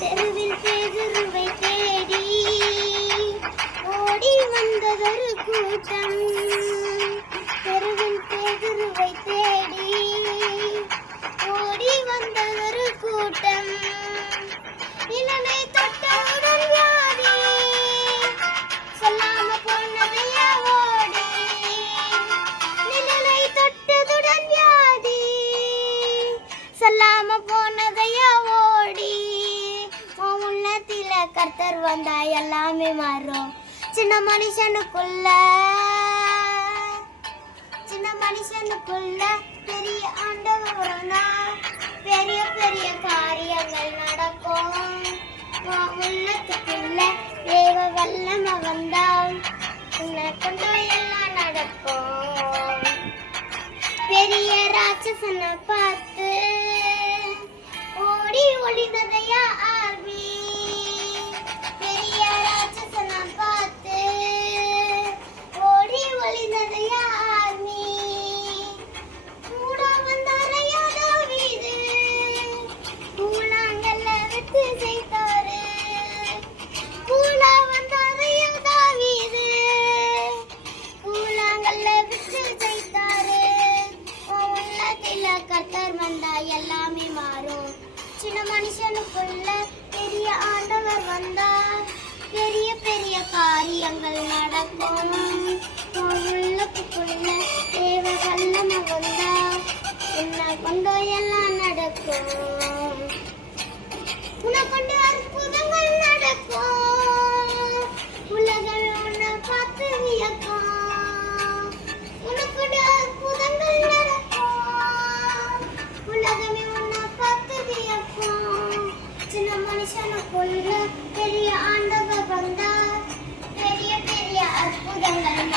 தெருவில் பேதுருவை தேடி ஓடி வந்ததொரு கூட்டம். தெருவில் பேதுருவை தேடி ஓடி வந்ததொரு கூட்டம். நிழலை தொட்டவுடன் வியாதி சொல்லாம போனதையா ஓடி. நிழலை தொட்டதுடன் வியாதி சொல்லாம போனதையா ஓடி. உள்ளத்தில கர்த்தர் வந்தா எல்லாமே மாறும். சின்ன மனுஷனுக்குள்ள பெரிய ஆண்டவர் பெரிய பெரிய காரியங்கள் நடக்கும். உள்ளத்துக்குள்ள தேவ வல்லமை வந்தா உன்னை கொண்டு எல்லாம் நடக்கும். பெரிய ராட்சசனை பார்த்து ஓடி ஒளிந்ததையா ஆர்மி. பெரிய ராட்சசனை பார்த்து ஓடி ஒளிந்ததையா ஆர்மி. கூட வந்தாரையா தாவீது கூழாங்கல்ல விட்டு செய்தாரு. கூட வந்தாரையா தாவீது கூழாங்கல்ல விட்டு செய்தாரு. உள்ளத்தில கர்த்தர் வந்தா எல்லாமே மாறும். சின்ன மனுஷனுக்குள்ள பெரிய ஆண்டவர் வந்தா பெரிய பெரிய காரியங்கள் நடக்கும். உள்ளத்துக்குள்ள தேவ வல்லமை வந்தா உன்னை கொண்டு எல்லாம் நடக்கும். உன்னை கொண்டு அற்புதங்கள் நடக்கும். உலகம் உன்னை பார்த்து வியக்கும். உன்னை கொண்டு அற்புதங்கள் நடக்கும். உலகமே உன்னை பார்த்து வியக்கும். சின்ன மனுஷனுக்குள்ள பெரிய ஆண்டவர் வந்தா பெரிய பெரிய அற்புதங்கள்